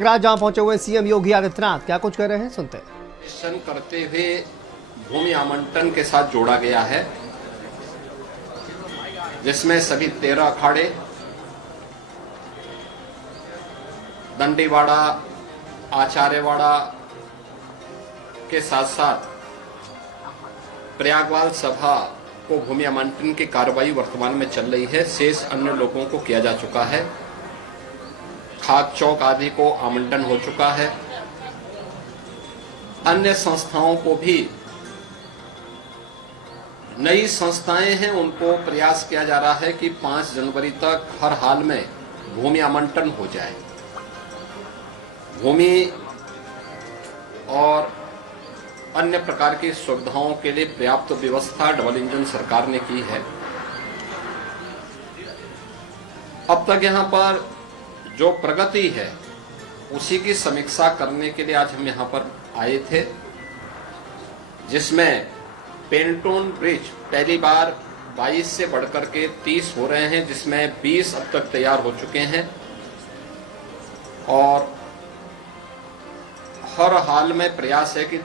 जहां पहुंचे हुए सीएम योगी आदित्यनाथ क्या कुछ कह रहे हैं, सुनते हैं। करते हुए भूमि आवंटन के साथ जोड़ा गया है, जिसमें सभी 13 अखाड़े, दंडीवाड़ा, आचार्यवाड़ा के साथ साथ प्रयागवाल सभा को भूमि आवंटन की कार्रवाई वर्तमान में चल रही है। शेष अन्य लोगों को किया जा चुका है। खाक चौक आदि को आवंटन हो चुका है। अन्य संस्थाओं को भी, नई संस्थाएं हैं, उनको प्रयास किया जा रहा है कि 5 जनवरी तक हर हाल में भूमि आवंटन हो जाए। भूमि और अन्य प्रकार की सुविधाओं के लिए पर्याप्त व्यवस्था डबल इंजन सरकार ने की है। अब तक यहां पर जो प्रगति है उसी की समीक्षा करने के लिए आज हम यहां पर आए थे, जिसमें पेंटोन ब्रिज पहली बार 22 से बढ़कर के 30 हो रहे हैं, जिसमें 20 अब तक तैयार हो चुके हैं और हर हाल में प्रयास है कि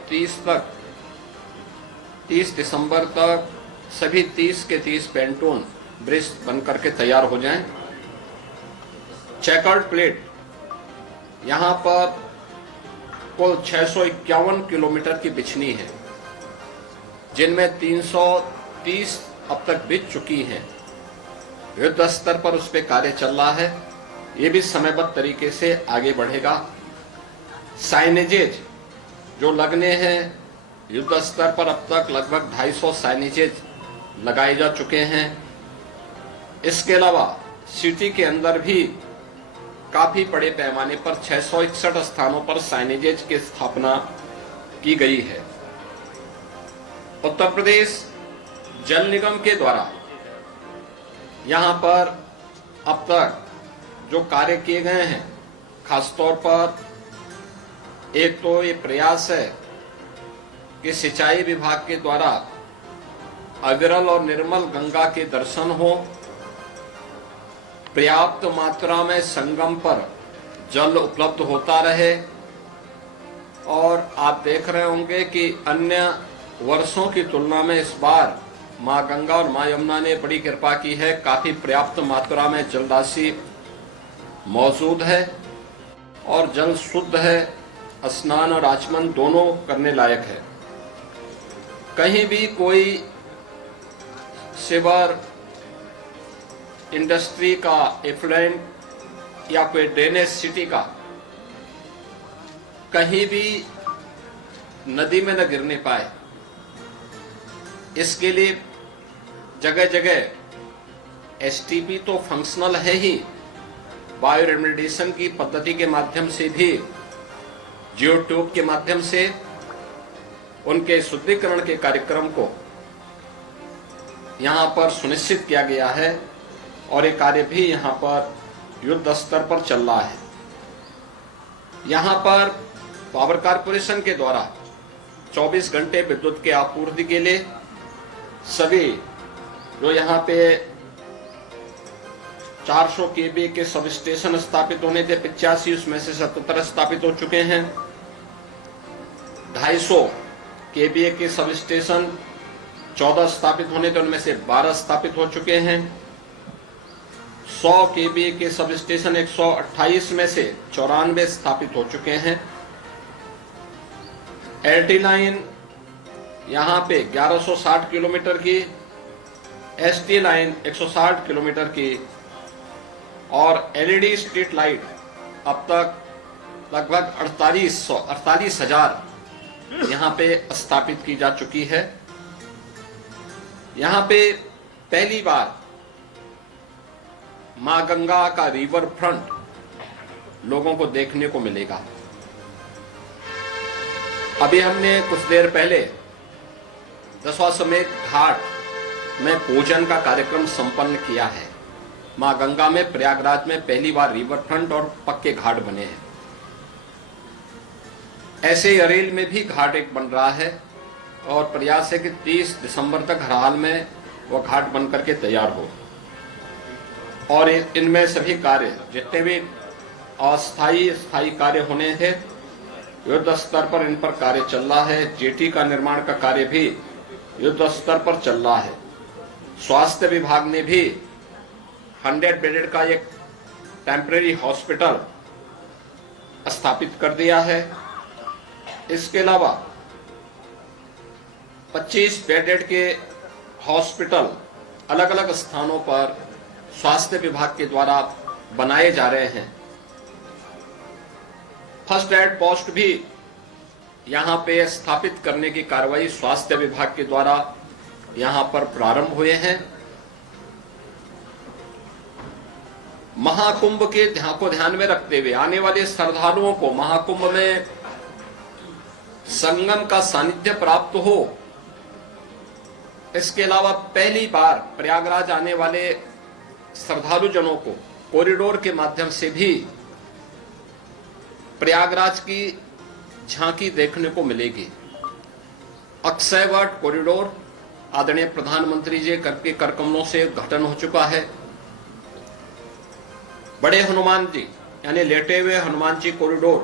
30 दिसंबर तक सभी 30 के 30 पेंटोन ब्रिज बनकर के तैयार हो जाएं। चेकर्ड प्लेट यहां पर कुल 651 किलोमीटर की बिछनी है, जिनमें 330 अब तक बिछ चुकी हैं। युद्ध स्तर पर उस पर कार्य चल रहा है। ये भी समयबद्ध तरीके से आगे बढ़ेगा। साइनेजेज जो लगने हैं, युद्ध स्तर पर अब तक लगभग 250 साइनेजेज लगाए जा चुके हैं। इसके अलावा सिटी के अंदर भी काफी बड़े पैमाने पर 661 स्थानों पर साइनेजेज की स्थापना की गई है। उत्तर प्रदेश जल निगम के द्वारा यहां पर अब तक जो कार्य किए गए हैं, खासतौर पर एक तो ये प्रयास है कि सिंचाई विभाग के द्वारा अविरल और निर्मल गंगा के दर्शन हो, पर्याप्त मात्रा में संगम पर जल उपलब्ध होता रहे। और आप देख रहे होंगे कि अन्य वर्षों की तुलना में इस बार मां गंगा और मां यमुना ने बड़ी कृपा की है। काफी पर्याप्त मात्रा में जल राशि मौजूद है और जल शुद्ध है। स्नान और आचमन दोनों करने लायक है। कहीं भी कोई सीवर, इंडस्ट्री का एफ्लुएंट या कोई ड्रेनेज सिटी का कहीं भी नदी में न गिरने पाए, इसके लिए जगह जगह एसटीपी तो फंक्शनल है ही, बायो रेमेडिएशन की पद्धति के माध्यम से भी, जियो ट्यूब के माध्यम से उनके शुद्धिकरण के कार्यक्रम को यहां पर सुनिश्चित किया गया है और ये कार्य भी यहां पर युद्ध स्तर पर चल रहा है। यहां पर पावर कारपोरेशन के द्वारा 24 घंटे विद्युत की आपूर्ति के लिए सभी जो यहां पे 400 केवी के सब स्टेशन स्थापित होने थे, 85 उसमें से 77 स्थापित हो चुके हैं। 250 केवी के सब स्टेशन 14 स्थापित होने थे, उनमें से 12 स्थापित हो चुके हैं। 100 केवी के सब स्टेशन 128 में से 94 स्थापित हो चुके हैं। एलटी लाइन यहां पे 1160 किलोमीटर की, एसटी लाइन 160 किलोमीटर की और एलईडी स्ट्रीट लाइट अब तक लगभग 48,000 यहां पे स्थापित की जा चुकी है। यहां पे पहली बार मां गंगा का रिवर फ्रंट लोगों को देखने को मिलेगा। अभी हमने कुछ देर पहले दशाश्वमेध घाट में पूजन का कार्यक्रम संपन्न किया है। मां गंगा में प्रयागराज में पहली बार रिवर फ्रंट और पक्के घाट बने हैं। ऐसे ही अरेल में भी घाट एक बन रहा है और प्रयास है कि 30 दिसंबर तक हर हाल में वह घाट बनकर के तैयार हो। और इनमें सभी कार्य जितने भी अस्थायी स्थायी कार्य होने थे। युद्ध स्तर पर इन पर कार्य चल रहा है। जेटी का निर्माण का कार्य भी युद्ध स्तर पर चल रहा है। स्वास्थ्य विभाग ने भी 100 बेडेड का एक टेम्परेरी हॉस्पिटल स्थापित कर दिया है। इसके अलावा 25 बेडेड के हॉस्पिटल अलग अलग स्थानों पर स्वास्थ्य विभाग के द्वारा बनाए जा रहे हैं। फर्स्ट एड पोस्ट भी यहां पे स्थापित करने की कार्रवाई स्वास्थ्य विभाग के द्वारा यहां पर प्रारंभ हुए हैं। महाकुंभ के को ध्यान में रखते हुए आने वाले श्रद्धालुओं को महाकुंभ में संगम का सानिध्य प्राप्त हो, इसके अलावा पहली बार प्रयागराज आने वाले श्रद्धालु जनों को कॉरिडोर के माध्यम से भी प्रयागराज की झांकी देखने को मिलेगी। अक्षयवट कॉरिडोर आदरणीय प्रधानमंत्री जी के करकमलों से उद्घाटन हो चुका है। बड़े हनुमान जी यानी लेटे हुए हनुमान जी कॉरिडोर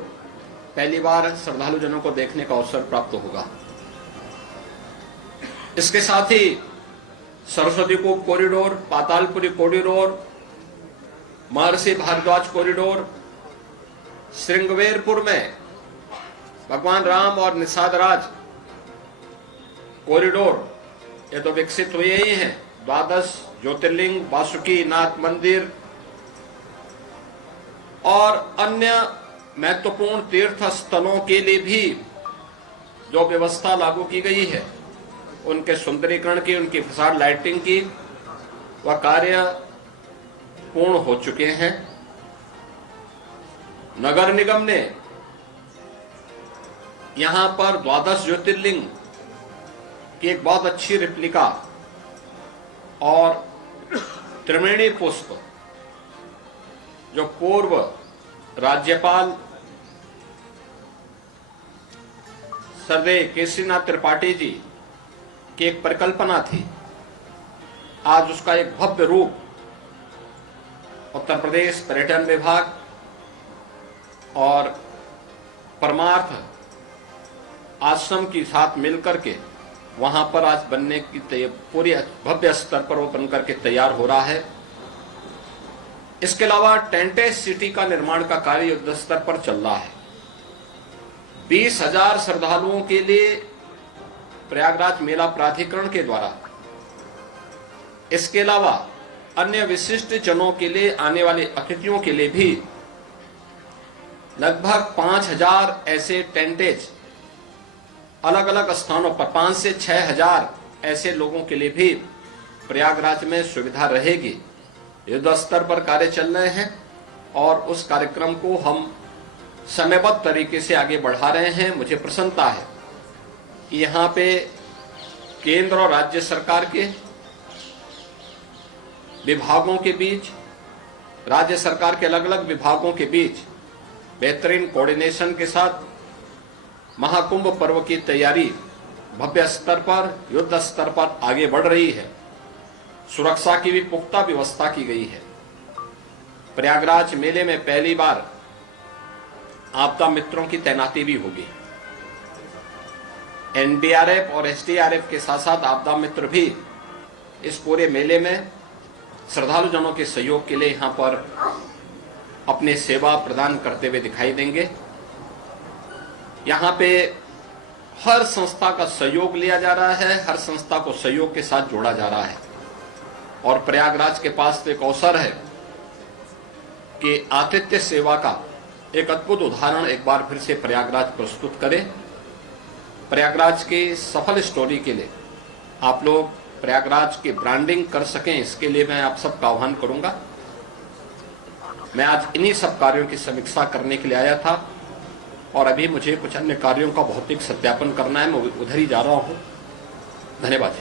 पहली बार श्रद्धालु जनों को देखने का अवसर प्राप्त होगा। इसके साथ ही सरस्वती कूप कॉरिडोर, पातालपुरी कॉरिडोर, महर्षि भारद्वाज कॉरिडोर, श्रृंगवेरपुर में भगवान राम और निषादराज कॉरिडोर ये तो विकसित हुए ही हैं। 12 ज्योतिर्लिंग, वासुकी नाथ मंदिर और अन्य महत्वपूर्ण तीर्थ स्थलों के लिए भी जो व्यवस्था लागू की गई है, उनके सुंदरीकरण की, उनकी फसाड लाइटिंग की वह कार्य पूर्ण हो चुके हैं। नगर निगम ने यहां पर 12 ज्योतिर्लिंग की एक बहुत अच्छी रेप्लिका और त्रिवेणी पुष्प जो पूर्व राज्यपाल सरदेव केसरीनाथ त्रिपाठी जी की एक परिकल्पना थी, आज उसका एक भव्य रूप उत्तर प्रदेश पर्यटन विभाग और परमार्थ आश्रम के साथ मिलकर के वहां पर आज बनने की पूरी भव्य स्तर पर वो बनकर के तैयार हो रहा है। इसके अलावा टेंटेज सिटी का निर्माण का कार्य युद्ध स्तर पर चल रहा है। 20,000 श्रद्धालुओं के लिए प्रयागराज मेला प्राधिकरण के द्वारा, इसके अलावा अन्य विशिष्ट जनों के लिए, आने वाले अतिथियों के लिए भी लगभग 5,000 ऐसे टेंटेज अलग अलग स्थानों पर 5 से 6,000 ऐसे लोगों के लिए भी प्रयागराज में सुविधा रहेगी। युद्ध स्तर पर कार्य चल रहे हैं और उस कार्यक्रम को हम समयबद्ध तरीके से आगे बढ़ा रहे हैं। मुझे प्रसन्नता है कि यहाँ पे केंद्र और राज्य सरकार के विभागों के बीच, राज्य सरकार के अलग अलग विभागों के बीच बेहतरीन कोऑर्डिनेशन के साथ महाकुंभ पर्व की तैयारी भव्य स्तर पर, युद्ध स्तर पर आगे बढ़ रही है। सुरक्षा की भी पुख्ता व्यवस्था की गई है। प्रयागराज मेले में पहली बार आपदा मित्रों की तैनाती भी होगी। एनडीआरएफ और एसडीआरएफ के साथ साथ आपदा मित्र भी इस पूरे मेले में श्रद्धालु जनों के सहयोग के लिए यहां पर अपनी सेवा प्रदान करते हुए दिखाई देंगे। यहाँ पे हर संस्था का सहयोग लिया जा रहा है, हर संस्था को सहयोग के साथ जोड़ा जा रहा है और प्रयागराज के पास तो एक अवसर है कि आतिथ्य सेवा का एक अद्भुत उदाहरण एक बार फिर से प्रयागराज प्रस्तुत करे। प्रयागराज की सफल स्टोरी के लिए आप लोग प्रयागराज की ब्रांडिंग कर सकें, इसके लिए मैं आप सबका आह्वान करूंगा। मैं आज इन्हीं सब कार्यों की समीक्षा करने के लिए आया था और अभी मुझे कुछ अन्य कार्यों का भौतिक सत्यापन करना है, मैं उधर ही जा रहा हूं। धन्यवाद।